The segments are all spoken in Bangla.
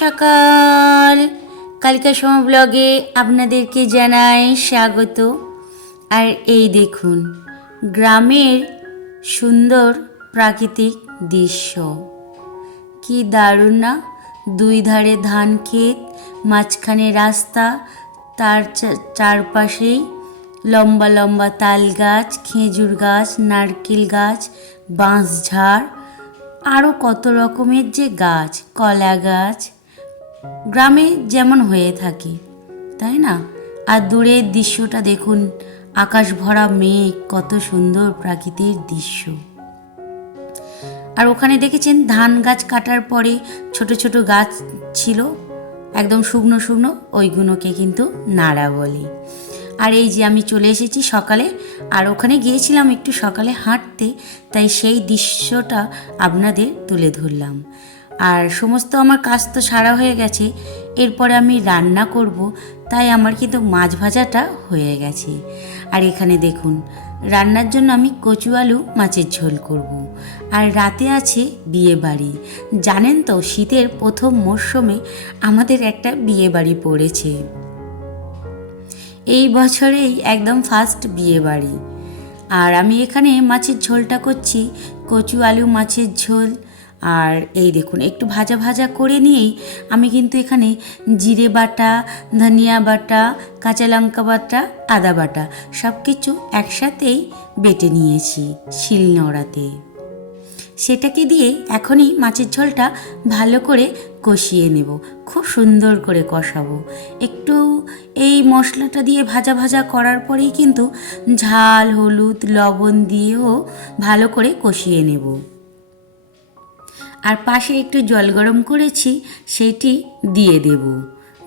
সকাল। কালিকা সময় ব্লগে আপনাদেরকে জানাই স্বাগত। আর এই দেখুন, গ্রামের সুন্দর প্রাকৃতিক দৃশ্য। কি দারুণ না? দুই ধারে ধান ক্ষেত, মাঝখানে রাস্তা, তার চারপাশেই লম্বা লম্বা তাল গাছ, খেজুর গাছ, নারকেল গাছ, বাঁশঝাড় আরও কত রকমের যে গাছ, কলা গাছ গ্রামে যেমন হয়ে থাকে, তাই না? আর দূরের দৃশ্যটা দেখুন, আকাশ ভরা মেঘ, কত সুন্দর প্রাকৃতিক দৃশ্য। আর ওখানে দেখেছেন, ধান গাছ কাটার পরে ছোট ছোট গাছ ছিল, একদম শুকনো শুকনো ওইগুলোকে কিন্তু নাড়া বলে। আর এই যে আমি চলে এসেছি সকালে, আর ওখানে গিয়েছিলাম একটু সকালে হাঁটতে, তাই সেই দৃশ্যটা আপনাদের তুলে ধরলাম। আর সমস্ত আমার কাজ তো সারা হয়ে গেছে। এরপরে আমি রান্না করব, তাই আমার কিন্তু মাছ ভাজাটা হয়ে গেছে। আর এখানে দেখুন, রান্নার জন্য আমি কচু আলু, মাছের ঝোল করব। আর রাতে আছে বিয়ে বাড়ি জানেন তো, শীতের প্রথম মরশুমে আমাদের একটা বিয়ে বাড়ি পড়েছে। এই বছরেই একদম ফার্স্ট বিয়ে বাড়ি আর আমি এখানে মাছের ঝোলটা করছি, কচু আলু, মাছের ঝোল আর এই দেখুন, একটু ভাজা ভাজা করে নিয়েই আমি কিন্তু এখানে জিরে বাটা, ধনিয়া বাটা, কাঁচা লঙ্কা বাটা, আদা বাটা সব কিছু একসাথেই বেটে নিয়েছি শিল শিলনোড়াতে সেটাকে দিয়ে এখনই মাছের ঝোলটা ভালো করে কষিয়ে নেব, খুব সুন্দর করে কষাবো। একটু এই মশলাটা দিয়ে ভাজা ভাজা করার পরেই কিন্তু ঝাল, হলুদ, লবণ দিয়েও ভালো করে কষিয়ে নেব। আর পাশে একটু জল গরম করেছি সেইটি দিয়ে দেব।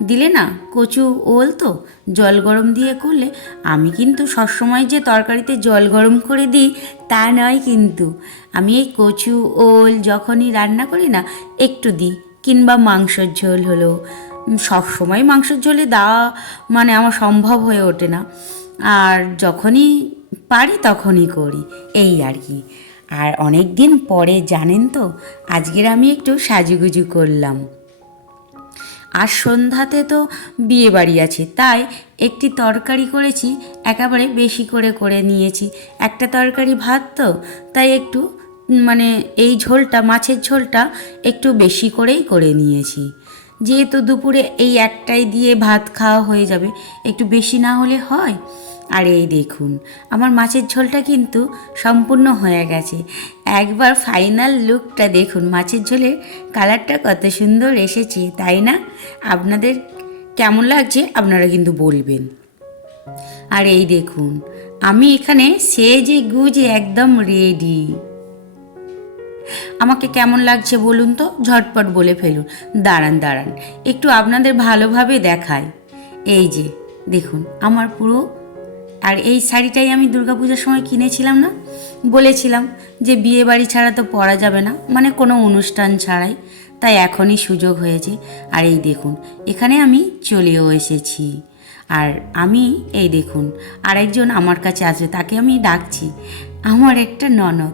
দিলে না, কচু, ওল তো, জল গরম দিয়ে করলে আমি কিন্তু সবসময় যে তরকারিতে জল গরম করে দিই, তা নয় কিন্তু। আমি এই কচু, ওল যখনই রান্না করি না, একটু দিই, কিংবা মাংসর ঝোল হলো সবসময় মাংসের ঝোলে দেওয়া মানে আমার সম্ভব হয়ে ওঠে না। আর যখনই পারি তখনই করি, এই আর কি। আর অনেক দিন পরে, জানেন তো, আজকের আমি একটু সাজুগুজু করলাম। আর সন্ধ্যাতে তো বিয়ে বাড়ি আছে, তাই একটি তরকারি করেছি, একেবারে বেশি করে করে নিয়েছি। একটা তরকারি ভাত তো, তাই একটু মানে এই ঝোলটা, মাছের ঝোলটা একটু বেশি করেই করে নিয়েছি। যেহেতু দুপুরে এই একটাই দিয়ে ভাত খাওয়া হয়ে যাবে, একটু বেশি না হলে হয় আর এই দেখুন, আমার মাছের ঝোলটা কিন্তু সম্পূর্ণ হয়ে গেছে। একবার ফাইনাল লুকটা দেখুন, মাছের ঝোলের কালারটা কত সুন্দর এসেছে, তাই না? আপনাদের কেমন লাগছে আপনারা কিন্তু বলবেন। আর এই দেখুন, আমি এখানে সেজে গুজে একদম রেডি আমাকে কেমন লাগছে বলুন তো? ঝটপট বলে ফেলুন। দাঁড়ান দাঁড়ান, একটু আপনাদের ভালোভাবে দেখায় এই যে, দেখুন, আমার পুরো আর এই শাড়িটাই আমি দুর্গাপূজার সময় কিনেছিলাম না? বলেছিলাম যে বিয়ে বাড়ি ছাড়া তো পরা যাবে না মানে কোনো অনুষ্ঠান ছাড়াই। তাই এখনই সুযোগ হয়েছে। আর এই দেখুন, এখানে আমি চলেও এসেছি। আর আমি, এই দেখুন, আরেকজন আমার কাছে আছে, তাকে আমি ডাকছি। আমার একটা ননদ।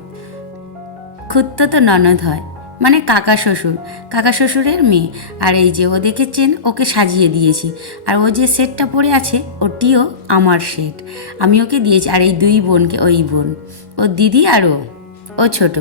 খুদ্দ তো ননদ হয়। মানে কাকা শ্বশুর। কাকা শ্বশুরের মেয়ে। আর এই যে ও দেখেছেন ওকে সাজিয়ে দিয়েছি। আর ও যে সেটটা পরে আছে, ওটিও আমার সেট। আমি ওকে দিয়েছি, আর এই দুই বোনকে ওই বোন। ও দিদি আর ও। ও ছোট।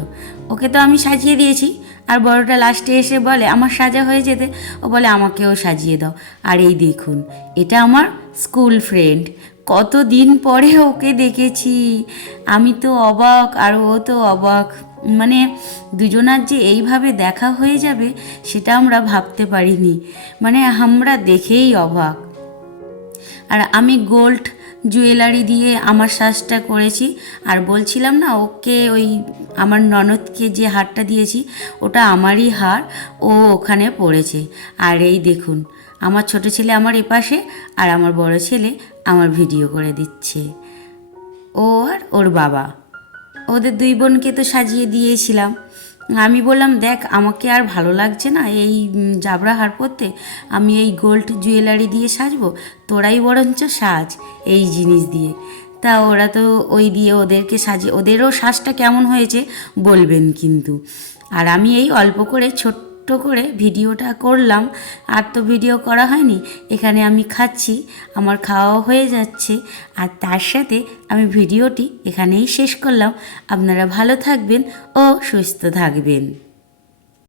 ওকে তো আমি সাজিয়ে দিয়েছি। আর বড়টা লাস্টে এসে বলে, আমার সাজা হয়ে যেতে। ও বলে, আমাকেও সাজিয়ে দাও। আর এই দেখুন, এটা আমার স্কুল ফ্রেন্ড। কত দিন পরে ওকে দেখেছি। আমি তো অবাক, আর ও তো অবাক। মানে দুজনার যে এইভাবে দেখা হয়ে যাবে সেটা আমরা ভাবতে পারিনি। মানে আমরা দেখেই অবাক। আর আমি গোল্ড জুয়েলারি দিয়ে আমার সাজটা করেছি আর বলছিলাম না, ওকে ওই আমার ননদকে যে হারটা দিয়েছি, ওটা আমারই হার, ও ওখানে পড়েছে। আর এই দেখুন, আমার ছোট ছেলে আমার এপাশে আর আমার বড় ছেলে আমার ভিডিও করে দিচ্ছে। ও আর ওর বাবা। ওদের দুই বোনকে তো সাজিয়ে দিয়েছিলাম। আমি বললাম, দেখ, আমাকে আর ভালো লাগছে না এই জাবরা হার পরতে। আমি এই গোল্ড জুয়েলারি দিয়ে সাজবো, তোরাই বরঞ্চ সাজ এই জিনিস দিয়ে। তা ওরা তো ওই দিয়ে ওদেরকে সাজিয়ে, ওদেরও সাজটা কেমন হয়েছে বলবেন কিন্তু। আর আমি এই অল্প করে ছোট্ট ছোট্ট করে ভিডিওটা করলাম, আর তো ভিডিও করা হয়নি। এখানে আমি খাচ্ছি, আমার খাওয়াও হয়ে যাচ্ছে, আর তার সাথে আমি ভিডিওটি এখানেই শেষ করলাম। আপনারা ভালো থাকবেন ও সুস্থ থাকবেন।